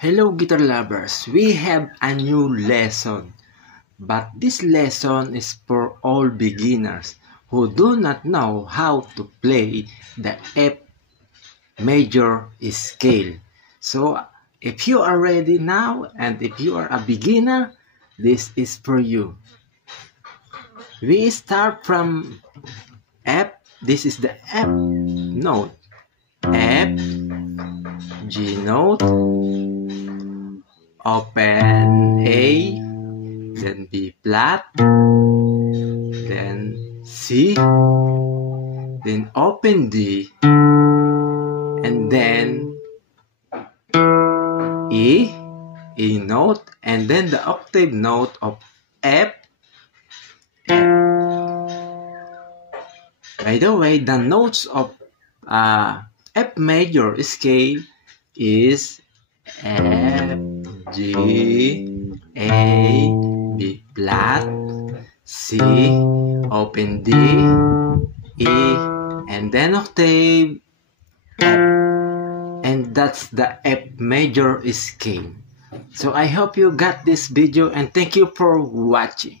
Hello guitar lovers, we have a new lesson, but this lesson is for all beginners who do not know how to play the F major scale. So if you are ready now and if you are a beginner, this is for you. We start from F, this is the F note, F, G note, open A, then B flat, then C, then open D, and then E note, and then the octave note of F. By the way, the notes of F major scale is F, G, A, B flat, C, open D, E, and then octave F. And that's the F major scale. So I hope you got this video and thank you for watching.